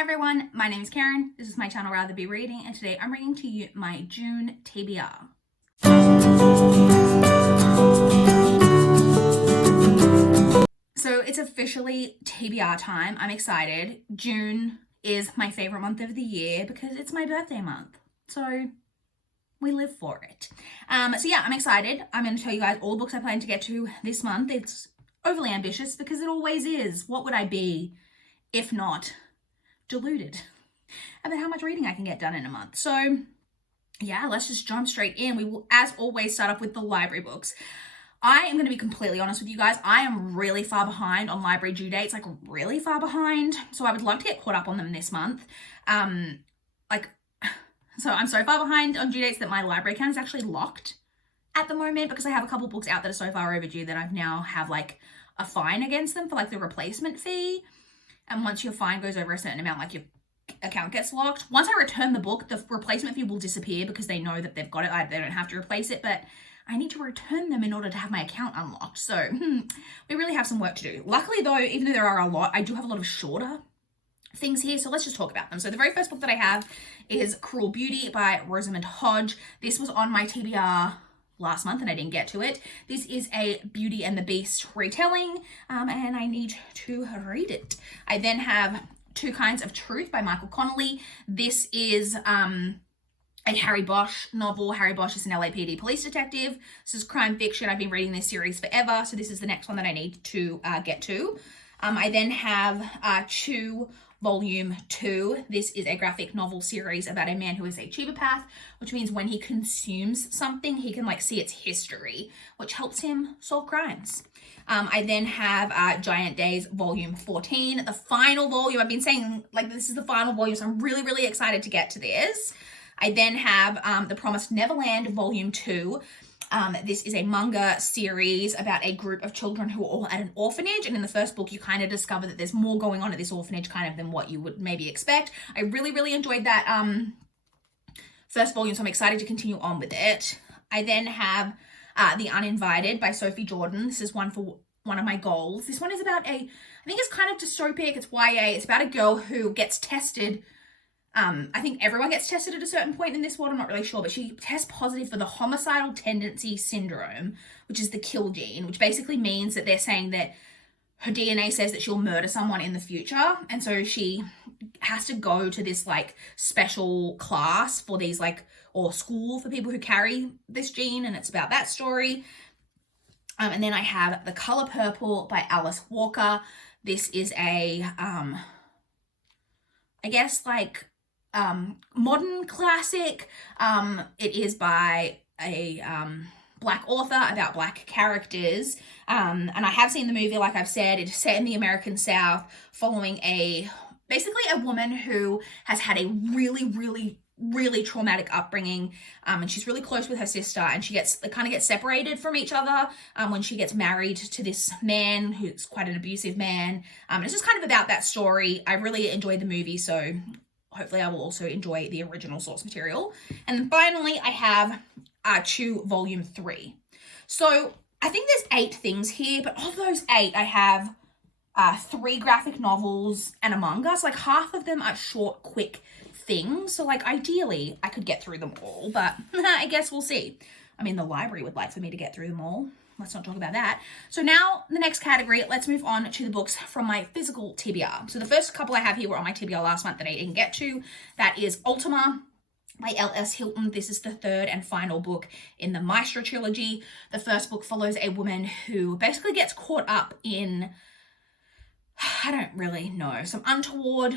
Hi everyone, my name is Karen, this is my channel RatherBeReading, and today I'm reading to you my June TBR. So it's officially TBR time. I'm excited. June is my favorite month of the year because it's my birthday month. So we live for it. So yeah, I'm excited. I'm going to tell you guys all the books I plan to get to this month. It's overly ambitious because it always is. What would I be if not deluded about how much reading I can get done in a month? So yeah, let's just jump straight in. We will, as always, start off with the library books. I am going to be completely honest with you guys. I am really far behind on library due dates, like really far behind. So I would love to get caught up on them this month. So I'm so far behind on due dates that my library account is actually locked at the moment because I have a couple books out that are so far overdue that I've now have like a fine against them for like the replacement fee. And once your fine goes over a certain amount, like your account gets locked. Once I return the book, the replacement fee will disappear because they know that they've got it. They don't have to replace it, but I need to return them in order to have my account unlocked. So we really have some work to do. Luckily though, even though there are a lot, I do have a lot of shorter things here. So let's just talk about them. So the very first book that I have is Cruel Beauty by Rosamund Hodge. This was on my TBR last month and I didn't get to it. This is a Beauty and the Beast retelling and I need to read it. I then have Two Kinds of Truth by Michael Connolly. This is a Harry Bosch novel. Harry Bosch is an LAPD police detective. This is crime fiction. I've been reading this series forever, so this is the next one that I need to get to. I then have Chew Volume 2. This is a graphic novel series about a man who is a cheapopath, which means when he consumes something, he can like see its history, which helps him solve crimes. I then have Giant Days Volume 14, the final volume. I've been saying like this is the final volume, so I'm really, really excited to get to this. I then have The Promised Neverland Volume 2. This is a manga series about a group of children who are all at an orphanage. And in the first book, you kind of discover that there's more going on at this orphanage kind of than what you would maybe expect. I really, really enjoyed that first volume, so I'm excited to continue on with it. I then have The Uninvited by Sophie Jordan. This is one of my goals. This one is about I think it's kind of dystopic. It's YA. It's about a girl who gets tested. I think everyone gets tested at a certain point in this world, I'm not really sure, but she tests positive for the homicidal tendency syndrome, which is the kill gene, which basically means that they're saying that her DNA says that she'll murder someone in the future. And so she has to go to this like special class for these like, or school for people who carry this gene. And it's about that story. And then I have The Color Purple by Alice Walker. This is a, I guess like, modern classic. It is by a black author about black characters, and I have seen the movie. Like I've said, it's set in the American South following basically a woman who has had a really traumatic upbringing, and she's really close with her sister, and they kind of get separated from each other when she gets married to this man who's quite an abusive man, and it's just kind of about that story. I really enjoyed the movie, so hopefully I will also enjoy the original source material. And then finally, I have Chew Volume 3. So I think there's 8 things here, but of those 8, I have 3 graphic novels and a manga. So like half of them are short, quick things. So like ideally, I could get through them all, but I guess we'll see. I mean, the library would like for me to get through them all. Let's not talk about that. So now the next category, let's move on to the books from my physical TBR. So the first couple I have here were on my TBR last month that I didn't get to. That is Ultima by L.S. Hilton. This is the third and final book in the Maestro trilogy. The first book follows a woman who basically gets caught up in, I don't really know, some untoward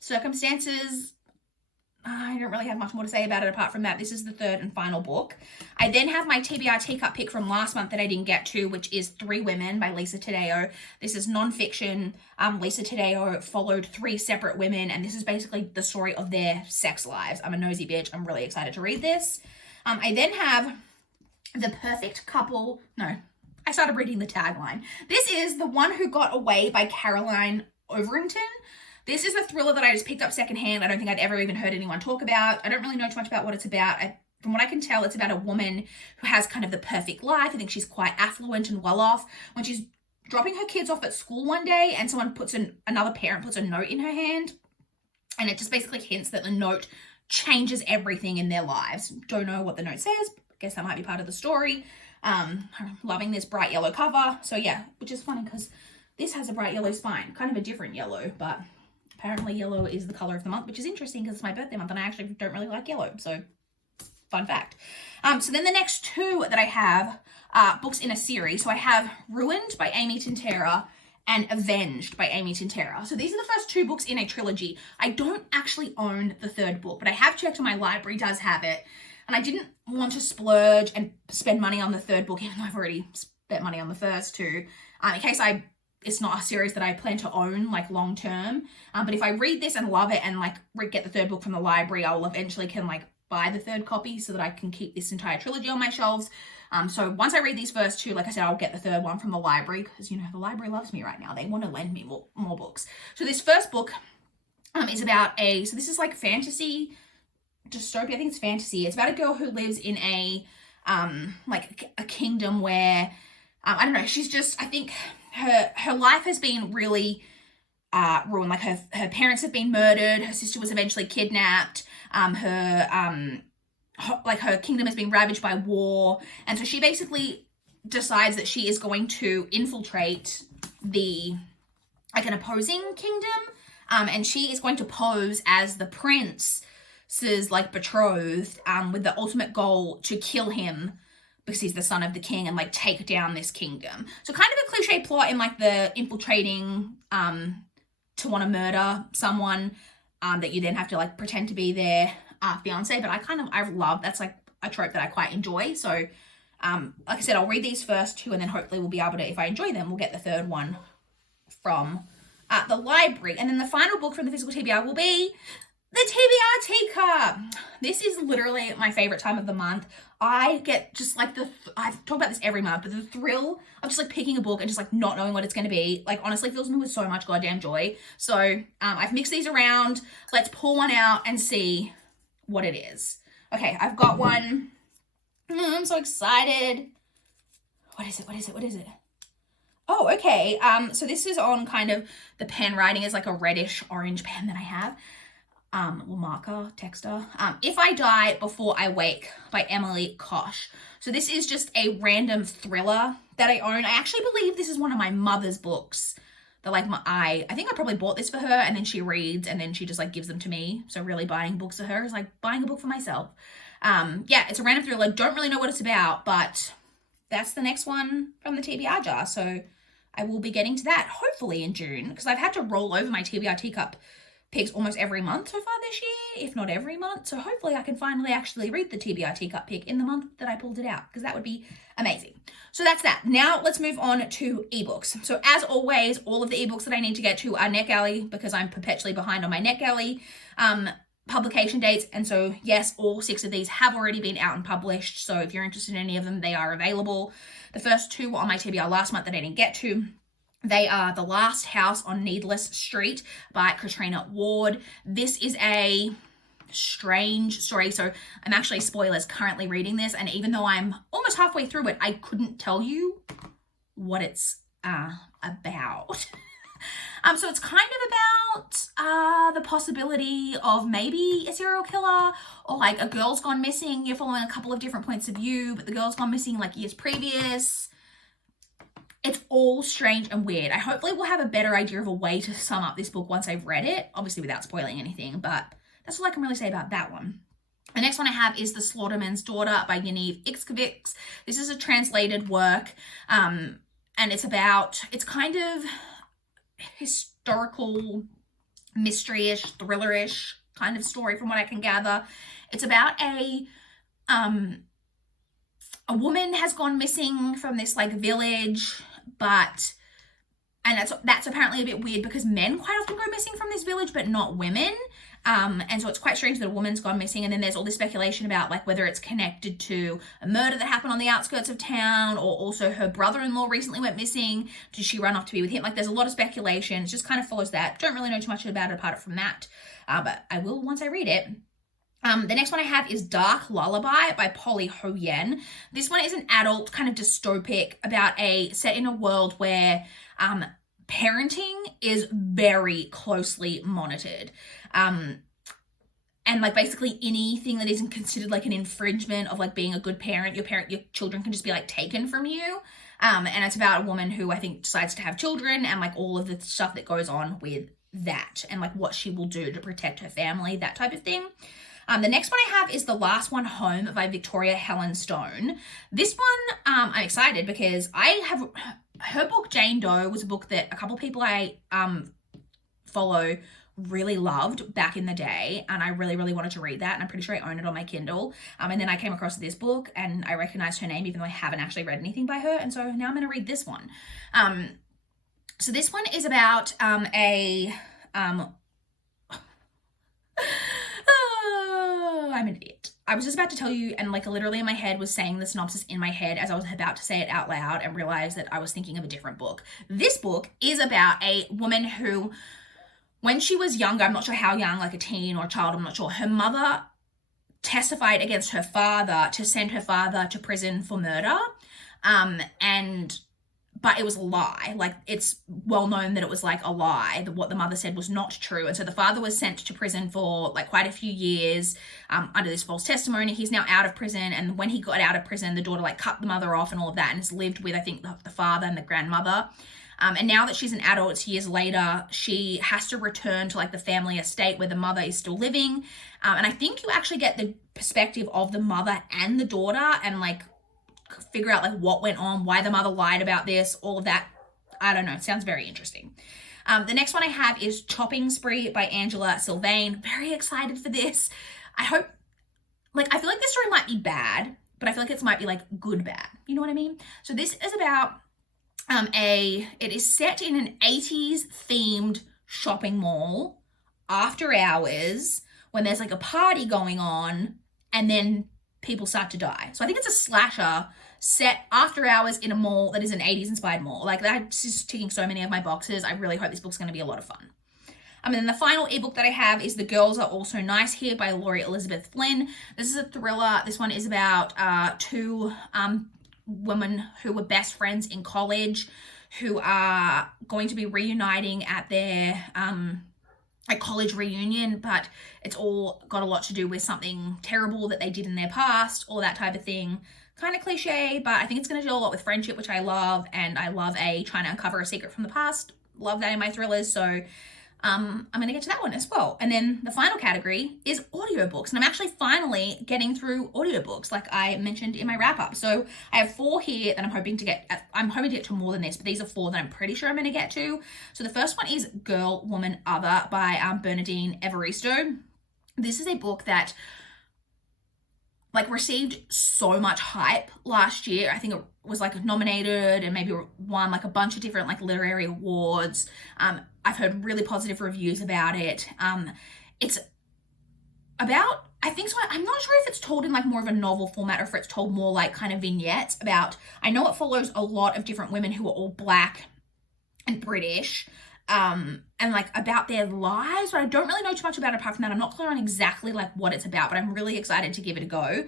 circumstances. I don't really have much more to say about it apart from that. This is the third and final book. I then have my TBR teacup pick from last month that I didn't get to, which is Three Women by Lisa Taddeo. This is nonfiction. Lisa Taddeo followed 3 separate women, and this is basically the story of their sex lives. I'm a nosy bitch. I'm really excited to read this. I then have The Perfect Couple. No, I started reading the tagline. This is The One Who Got Away by Caroline Overington. This is a thriller that I just picked up secondhand. I don't think I'd ever even heard anyone talk about. I don't really know too much about what it's about. From what I can tell, it's about a woman who has kind of the perfect life. I think she's quite affluent and well off. When she's dropping her kids off at school one day, and another parent puts a note in her hand, and it just basically hints that the note changes everything in their lives. Don't know what the note says. Guess that might be part of the story. Loving this bright yellow cover. So yeah, which is funny because this has a bright yellow spine, kind of a different yellow, but apparently yellow is the color of the month, which is interesting because it's my birthday month and I actually don't really like yellow. So fun fact. So then the next two that I have are books in a series. So I have Ruined by Amy Tintera and Avenged by Amy Tintera. So these are the first two books in a trilogy. I don't actually own the third book, but I have checked and my library does have it. And I didn't want to splurge and spend money on the third book, even though I've already spent money on the first two, in case it's not a series that I plan to own like long term. But if I read this and love it and like get the third book from the library, I will eventually can like buy the third copy so that I can keep this entire trilogy on my shelves. So once I read these first two, like I said, I'll get the third one from the library because, you know, the library loves me right now. They want to lend me more books. So this first book is about so this is like fantasy dystopia. I think it's fantasy. It's about a girl who lives in a like a kingdom where I don't know, she's just, I think her life has been really ruined. Like her parents have been murdered, her sister was eventually kidnapped, her kingdom has been ravaged by war, and so she basically decides that she is going to infiltrate an opposing kingdom, and she is going to pose as the prince's like betrothed, with the ultimate goal to kill him because he's the son of the king and like take down this kingdom. So kind of a cliche plot in like the infiltrating to want to murder someone that you then have to like pretend to be their fiance. But I love, that's like a trope that I quite enjoy. So like I said, I'll read these first two and then hopefully we'll be able to, if I enjoy them, we'll get the third one from the library. And then the final book from the physical TBR will be the TBR teacup. This is literally my favorite time of the month. I get just like I've talked about this every month, but the thrill of just like picking a book and just like not knowing what it's going to be, like honestly fills me with so much goddamn joy. So I've mixed these around. Let's pull one out and see what it is. Okay, I've got one. I'm so excited. What is it? Oh, okay. So this is on kind of the pen writing is like a reddish orange pen that I have. Marker, texter. If I Die Before I Wake by Emily Kosh. So this is just a random thriller that I own. I actually believe this is one of my mother's books. That like I think I probably bought this for her and then she reads and then she just like gives them to me. So really buying books for her is like buying a book for myself. Yeah, it's a random thriller. Don't really know what it's about, but that's the next one from the TBR jar. So I will be getting to that hopefully in June because I've had to roll over my TBR teacup picks almost every month so far this year, if not every month. So hopefully I can finally actually read the TBR teacup pick in the month that I pulled it out because that would be amazing. So that's that. Now let's move on to ebooks. So as always, all of the ebooks that I need to get to are NetGalley because I'm perpetually behind on my NetGalley publication dates. And so yes, all 6 of these have already been out and published. So if you're interested in any of them, they are available. The first 2 were on my TBR last month that I didn't get to. They are The Last House on Needless Street by Katrina Ward. This is a strange story. So I'm actually, spoilers, currently reading this. And even though I'm almost halfway through it, I couldn't tell you what it's about. So it's kind of about the possibility of maybe a serial killer or like a girl's gone missing. You're following a couple of different points of view, but the girl's gone missing like years previous. It's all strange and weird. I hopefully will have a better idea of a way to sum up this book once I've read it, obviously without spoiling anything, but that's all I can really say about that one. The next one I have is The Slaughterman's Daughter by Yaniv Ixkovics. This is a translated work, and it's kind of historical, mystery-ish, thriller-ish kind of story from what I can gather. It's about a woman has gone missing from this like village, and that's apparently a bit weird because men quite often go missing from this village, but not women. And so it's quite strange that a woman's gone missing. And then there's all this speculation about like whether it's connected to a murder that happened on the outskirts of town, or also her brother-in-law recently went missing. Did she run off to be with him? Like there's a lot of speculation. It just kind of follows that. Don't really know too much about it apart from that. But I will once I read it. The next one I have is Dark Lullaby by Polly Ho Yen. This one is an adult kind of dystopic about set in a world where parenting is very closely monitored. And like basically anything that isn't considered like an infringement of like being a good parent, your children can just be like taken from you. And it's about a woman who I think decides to have children and like all of the stuff that goes on with that and like what she will do to protect her family, that type of thing. The next one I have is The Last One Home by Victoria Helen Stone. This one, I'm excited because her book Jane Doe was a book that a couple people I follow really loved back in the day, and I really wanted to read that, and I'm pretty sure I own it on my Kindle. And then I came across this book and I recognized her name even though I haven't actually read anything by her, and so now I'm going to read this one. So this one is about I'm an idiot. I was just about to tell you, and like literally in my head was saying the synopsis in my head as I was about to say it out loud and realized that I was thinking of a different book. This book is about a woman who, when she was younger, I'm not sure how young, like a teen or a child, I'm not sure, her mother testified against her father to send her father to prison for murder. But it was a lie. Like, it's well known that it was like a lie, that what the mother said was not true. And so the father was sent to prison for like quite a few years under this false testimony. He's now out of prison. And when he got out of prison, the daughter like cut the mother off and all of that and has lived with, I think, the father and the grandmother. And now that she's an adult, it's years later, she has to return to like the family estate where the mother is still living. And I think you actually get the perspective of the mother and the daughter and like figure out like what went on, why the mother lied about this, all of that. I don't know. It sounds very interesting. The next one I have is Chopping Spree by Angela Sylvain. Very excited for this. I feel like this story might be bad, but I feel like it might be like good bad. You know what I mean? So this is about it is set in an 80s themed shopping mall after hours when there's like a party going on and then people start to die. So I think it's a slasher set after hours in a mall that is an 80s inspired mall. Like, that's just ticking so many of my boxes. I really hope this book's going to be a lot of fun. And then the final ebook that I have is The Girls Are Also Nice Here by Laurie Elizabeth Flynn. This is a thriller. This one is about two women who were best friends in college who are going to be reuniting at their college reunion, but it's all got a lot to do with something terrible that they did in their past, all that type of thing. Kind of cliche, but I think it's going to do a lot with friendship, which I love, and I love trying to uncover a secret from the past. Love that in my thrillers, so I'm going to get to that one as well. And then the final category is audiobooks, and I'm actually finally getting through audiobooks like I mentioned in my wrap-up. So I have 4 here that I'm hoping to get to more than this, but these are 4 that I'm pretty sure I'm going to get to. So the first one is Girl, Woman, Other by Bernadine Evaristo. This is a book that like received so much hype last year. I think it was like nominated and maybe won like a bunch of different like literary awards. I've heard really positive reviews about it. It's about, I think so, I'm not sure if it's told in like more of a novel format or if it's told more like kind of vignettes about, I know it follows a lot of different women who are all Black and British, and like about their lives, but I don't really know too much about it apart from that. I'm not clear on exactly like what it's about, but I'm really excited to give it a go.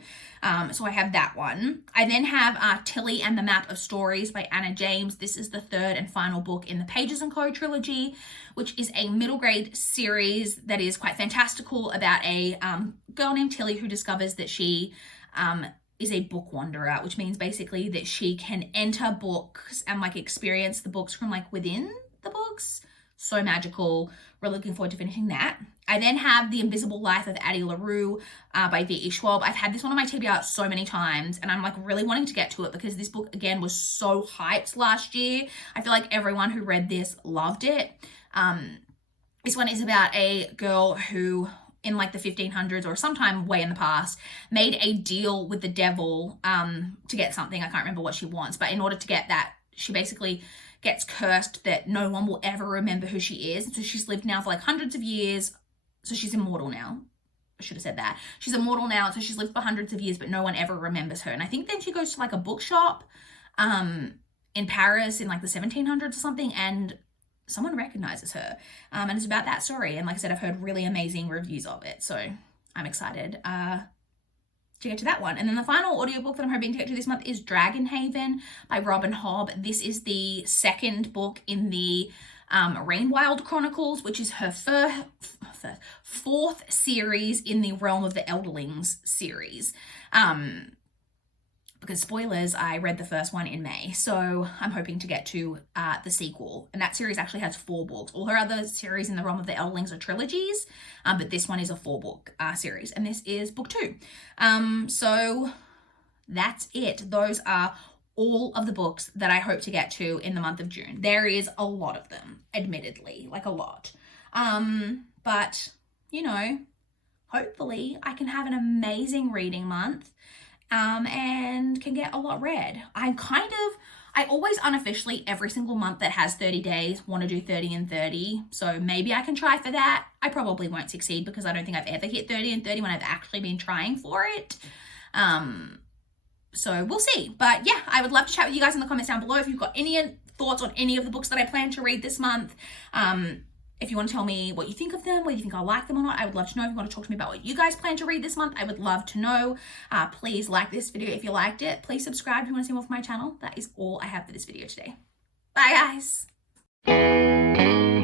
So I have that one. I then have Tilly and the Map of Stories by Anna James. This is the 3rd and final book in the Pages & Co trilogy, which is a middle grade series that is quite fantastical about a girl named Tilly who discovers that she is a book wanderer, which means basically that she can enter books and like experience the books from like within the books. So magical. We're looking forward to finishing that. I then have The Invisible Life of Addie LaRue by V.E. Schwab. I've had this one on my TBR so many times, and I'm like really wanting to get to it because this book again was so hyped last year. I feel like everyone who read this loved it. This one is about a girl who in like the 1500s or sometime way in the past made a deal with the devil to get something. I can't remember what she wants, but in order to get that, she basically gets cursed that no one will ever remember who she is. So she's lived now for like hundreds of years. So she's immortal now. I should have said that. She's immortal now. So she's lived for hundreds of years, but no one ever remembers her. And I think then she goes to like a bookshop in Paris in like the 1700s or something, and someone recognizes her. And it's about that story. And like I said, I've heard really amazing reviews of it. So I'm excited to get to that one. And then the final audiobook that I'm hoping to get to this month is Dragonhaven by Robin Hobb. This is the second book in the Rainwild Chronicles, which is her fourth series in the Realm of the Elderlings series. Because spoilers, I read the first one in May, so I'm hoping to get to the sequel. And that series actually has 4 books. All her other series in the Realm of the Elderlings are trilogies, but this one is a 4-book series, and this is book 2. So that's it. Those are all of the books that I hope to get to in the month of June. There is a lot of them, admittedly, like a lot. But, you know, hopefully I can have an amazing reading month. And can get a lot read. I always unofficially every single month that has 30 days want to do 30 and 30. So maybe I can try for that. I probably won't succeed because I don't think I've ever hit 30 and 30 when I've actually been trying for it. So we'll see. But yeah, I would love to chat with you guys in the comments down below if you've got any thoughts on any of the books that I plan to read this month. If you want to tell me what you think of them, whether you think I'll like them or not, I would love to know. If you want to talk to me about what you guys plan to read this month, I would love to know. Please like this video if you liked it. Please subscribe if you want to see more from my channel. That is all I have for this video today. Bye, guys.